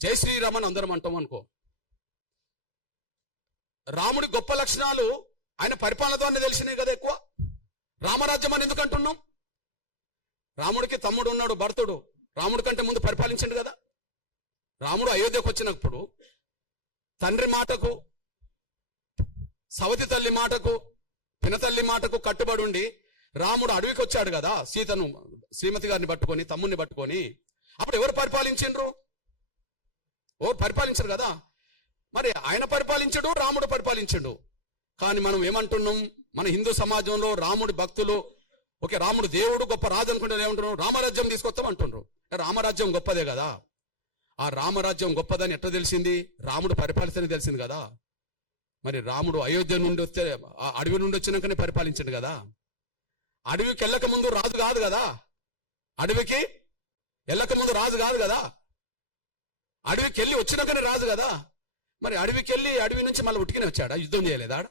జై శ్రీరామ్ అని అందరం అంటాం అనుకో. రాముడి గొప్ప లక్షణాలు ఆయన పరిపాలన ద్వారా తెలిసినాయి కదా ఎక్కువ. రామరాజ్యం అని ఎందుకు అంటున్నాం? రాముడికి తమ్ముడు ఉన్నాడు భరతుడు, రాముడి కంటే ముందు పరిపాలించండు కదా. రాముడు అయోధ్యకు వచ్చినప్పుడు తండ్రి మాటకు, సవతి తల్లి మాటకు, పినతల్లి మాటకు కట్టుబడి ఉండి రాముడు అడవికి వచ్చాడు కదా సీతను, శ్రీమతి గారిని పట్టుకొని, తమ్ముడిని పట్టుకొని. అప్పుడు ఎవరు పరిపాలించిండ్రు? ఎవరు పరిపాలించరు కదా. మరి ఆయన పరిపాలించడు, రాముడు పరిపాలించడు. కానీ మనం ఏమంటున్నాం, మన హిందూ సమాజంలో రాముడి భక్తులు ఓకే రాముడు దేవుడు గొప్ప రాజు అనుకుంటే ఏమంటున్నారు, రామరాజ్యం తీసుకొస్తాం అంటున్నారు. రామరాజ్యం గొప్పదే కదా. ఆ రామరాజ్యం గొప్పదని ఎట్లా తెలిసింది? రాముడు పరిపాలిస్తేనే తెలిసింది కదా. మరి రాముడు అయోధ్య నుండి వస్తే, ఆ అడవి నుండి వచ్చినాకనే పరిపాలించండు కదా. అడవికి వెళ్ళక ముందు రాజు కాదు కదా. అడవికి వెళ్ళక ముందు రాజు కాదు కదా. అడవికి వెళ్ళి వచ్చినాకనే రాజు కదా. మరి అడవికి వెళ్ళి అడవి నుంచి మళ్ళీ ఉట్టికనే వచ్చాడా? యుద్ధం చేయలేదా?